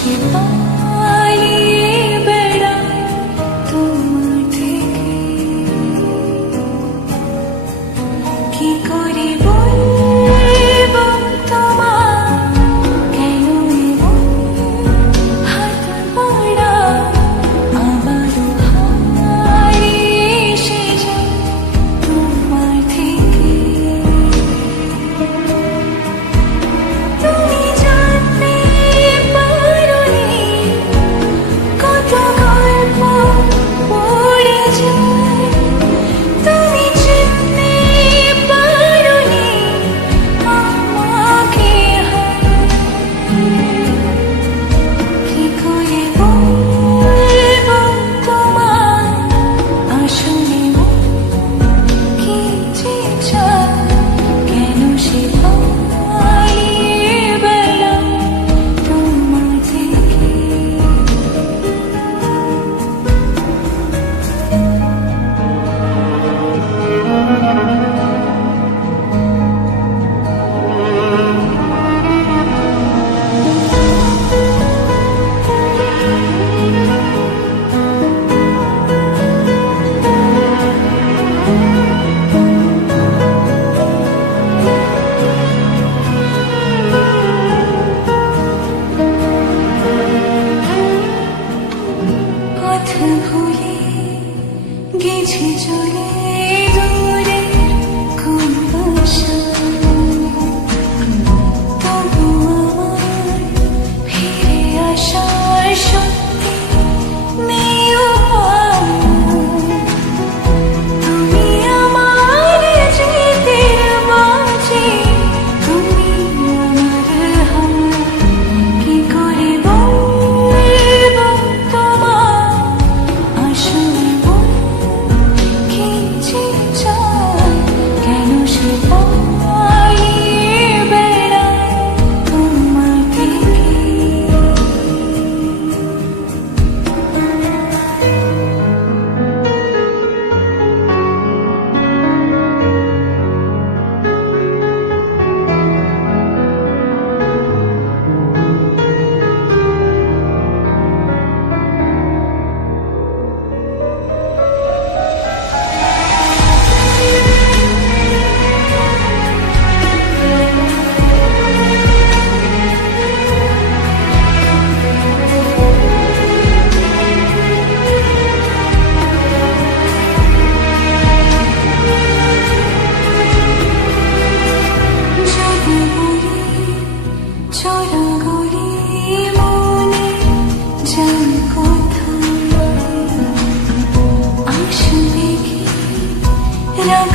সে পালিয়ে বেড়ায় তোমার থেকে। কি করে বলবো তোমার কেন এমন হাত পড়া আবারও হারিয়ে এসে যায় তোমার থেকে। তুমি জানতে পারোনি কত গল্প পড়ে যায়, তুমি চিনতে পারোনি আমাকে। কি করে বলবো তোমার আসলে কি যে চায়, কেন সে পালিয়ে বেড়ায় তোমার থেকে। পথ ভুলে গেছি চলে দূরে কোন বাসায়, তবু আমার ফিরে আসার শক্তি নেই উপায়। তুমি আমার যেতের মাঝে, তুমি আমার হায়। কি করে বলবো তোমার আসলে কি যে চায়, কেন সে পালিয়ে বেড়ায় তোমার থেকে। চোরা গলি মনে যাই কোথায়, আসবে কি রাগ